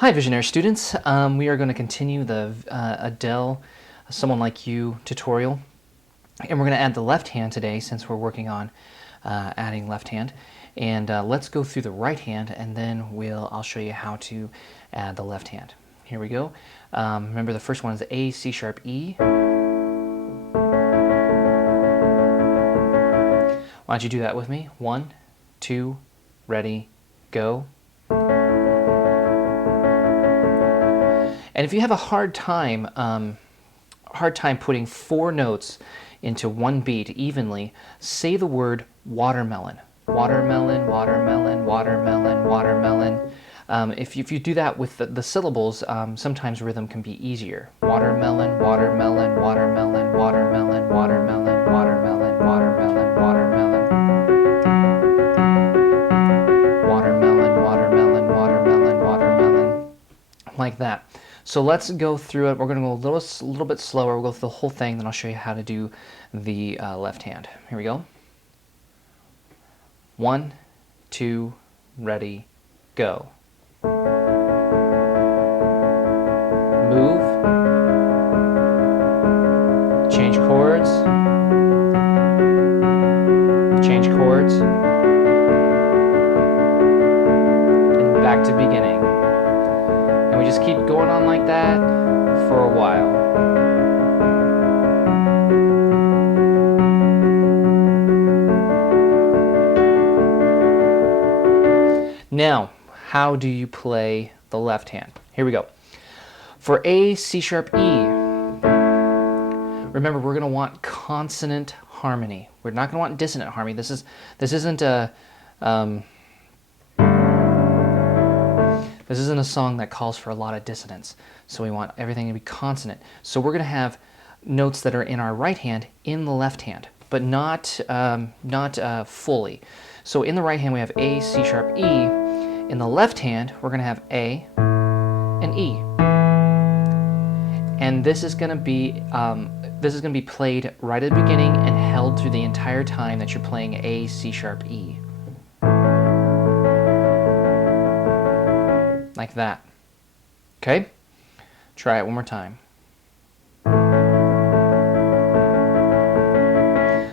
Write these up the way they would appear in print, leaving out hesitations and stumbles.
Hi Visionary students, we are going to continue the Adele Someone Like You tutorial, and we're going to add the left hand today since we're working on adding left hand. And let's go through the right hand, and then I'll show you how to add the left hand. Here we go. Remember, the first one is A, C sharp, E. Why don't you do that with me? 1, 2, ready, go. And if you have a hard time putting 4 notes into one beat evenly, say the word watermelon. Watermelon, watermelon, watermelon, watermelon. If you do that with the syllables, sometimes rhythm can be easier. Watermelon, watermelon, watermelon, watermelon, watermelon, watermelon, watermelon, watermelon. Watermelon, watermelon, watermelon, watermelon. Like that. So let's go through it. We're going to go a little bit slower. We'll go through the whole thing, then I'll show you how to do the left hand. Here we go. 1, 2, ready, go. Move. Change chords. Change chords. And back to beginning. And we just keep going on like that for a while. Now, how do you play the left hand? Here we go. For A, C sharp, E, remember, we're going to want consonant harmony. We're not going to want dissonant harmony. This isn't a This isn't a song that calls for a lot of dissonance, so we want everything to be consonant. So we're going to have notes that are in our right hand in the left hand, but not fully. So in the right hand we have A, C sharp, E. In the left hand we're going to have A and E, and this is going to be played right at the beginning and held through the entire time that you're playing A, C sharp, E. Like that. Okay? Try it one more time.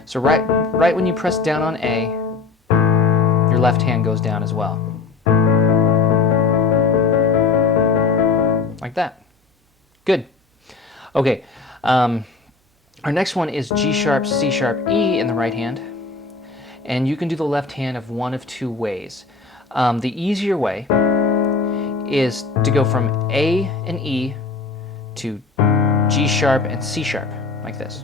So right when you press down on A, your left hand goes down as well. Like that. Good. Okay. Our next one is G sharp, C sharp, E in the right hand. And you can do the left hand of one of 2 ways. The easier way is to go from A and E to G sharp and C sharp, like this.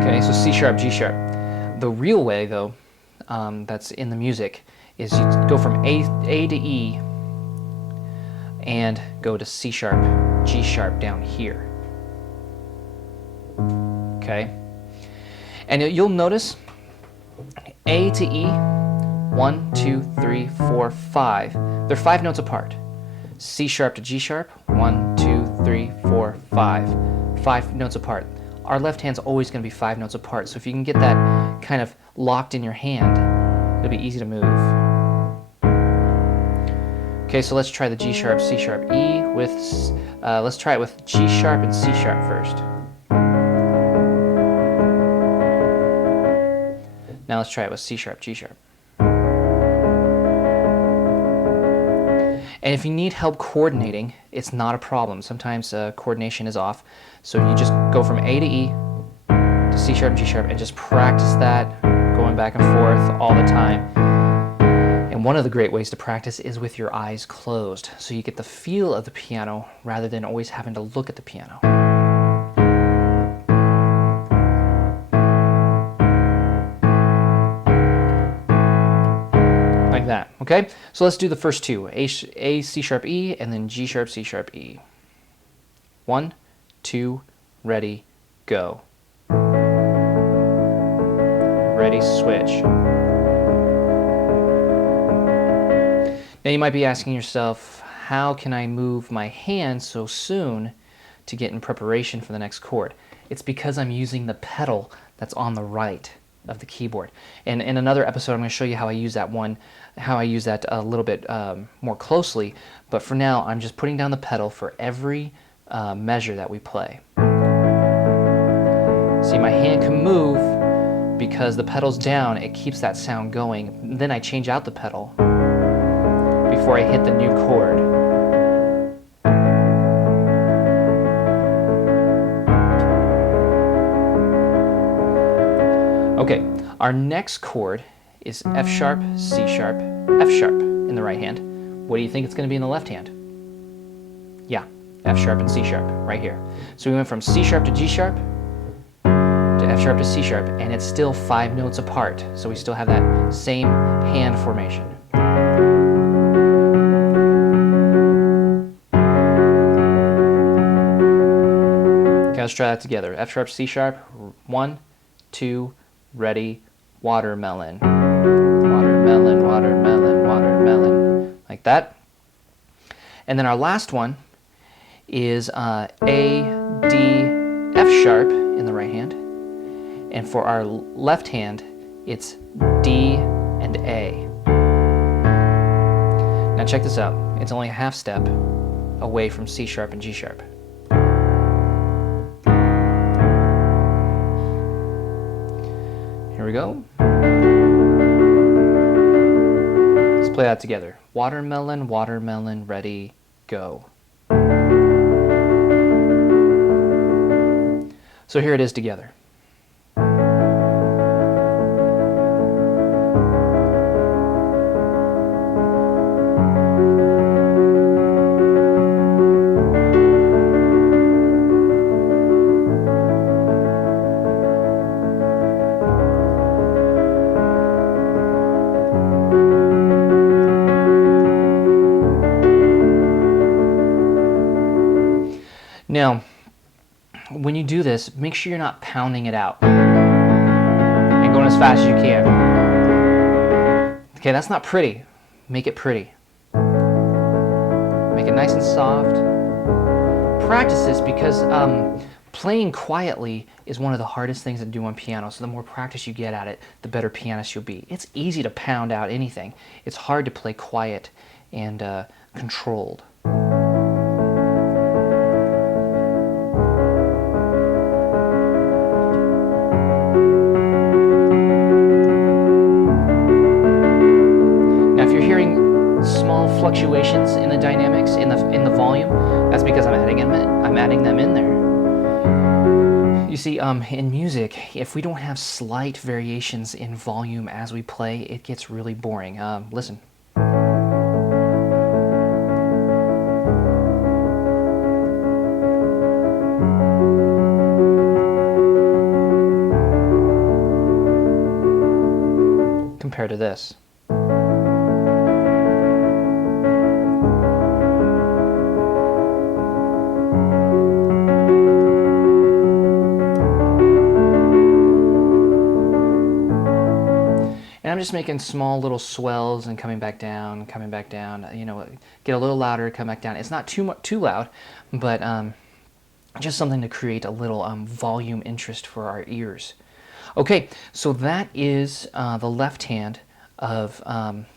Okay, so C sharp, G sharp. The real way, though, that's in the music, is you go from A to E and go to C sharp, G sharp down here. Okay? And you'll notice A to E, 1, 2, 3, 4, 5. They're 5 notes apart. C sharp to G sharp, 1, 2, 3, 4, 5. 5 notes apart. Our left hand's always going to be 5 notes apart, so if you can get that kind of locked in your hand, it'll be easy to move. Okay, so let's try the G sharp, C sharp, E with, let's try it with G sharp and C sharp first. Now let's try it with C sharp, G sharp. And if you need help coordinating, it's not a problem. Sometimes coordination is off. So you just go from A to E to C sharp, G sharp, and just practice that, going back and forth all the time. And one of the great ways to practice is with your eyes closed, so you get the feel of the piano rather than always having to look at the piano. Like that, okay? So let's do the first 2, A, C sharp, E, and then G sharp, C sharp, E. 1, 2, ready, go. Ready, switch. Now you might be asking yourself, how can I move my hand so soon to get in preparation for the next chord. It's because I'm using the pedal that's on the right of the keyboard. And in another episode, I'm going to show you how I use that a little bit more closely. But for now, I'm just putting down the pedal for every measure that we play. See, my hand can move because the pedal's down. It keeps that sound going. Then I change out the pedal before I hit the new chord. Okay, our next chord is F sharp, C sharp, F sharp in the right hand. What do you think it's going to be in the left hand? Yeah, F sharp and C sharp right here. So we went from C sharp to G sharp to F sharp to C sharp, and it's still 5 notes apart. So we still have that same hand formation. Okay, let's try that together. F sharp, C sharp, 1, 2, ready, watermelon. Watermelon, watermelon, watermelon. Like that. And then our last one is A, D, F sharp in the right hand. And for our left hand, it's D and A. Now check this out. It's only a half step away from C sharp and G sharp. Here we go. Let's play that together. Watermelon, watermelon, ready, go. So here it is together. Now, when you do this, make sure you're not pounding it out and going as fast as you can. Okay, that's not pretty. Make it pretty. Make it nice and soft. Practice this because playing quietly is one of the hardest things to do on piano. So the more practice you get at it, the better pianist you'll be. It's easy to pound out anything. It's hard to play quiet and controlled. Fluctuations in the dynamics in the volume, that's because I'm adding them in there. You see, in music, if we don't have slight variations in volume as we play, it gets really boring. Listen. Compared to this. And I'm just making small little swells and coming back down, you know, get a little louder, come back down. It's not too loud, but just something to create a little volume interest for our ears. Okay, so that is the left hand of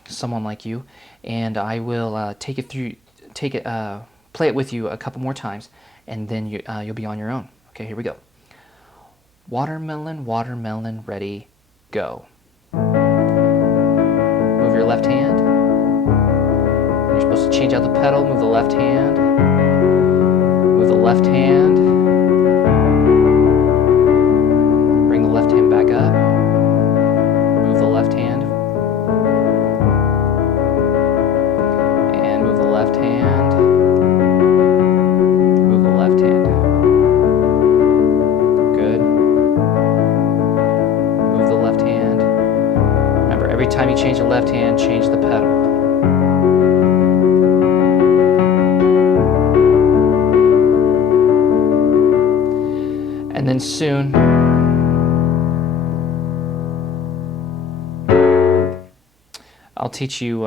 someone like you, and I will play it with you a couple more times, and then you'll be on your own. Okay, here we go. Watermelon, watermelon, ready, go. Move your left hand. You're supposed to change out the pedal, move the left hand. Move the left hand. Bring the left hand back up. Move the left hand. And move the left hand. Move the left hand. Good. Move the left hand. Remember, every time you change the left hand, change the pedal. And then soon, I'll teach you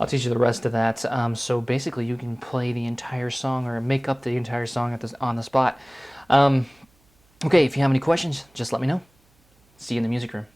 I'll teach you the rest of that. So basically, you can play the entire song or make up the entire song on the spot. Okay, if you have any questions, just let me know. See you in the music room.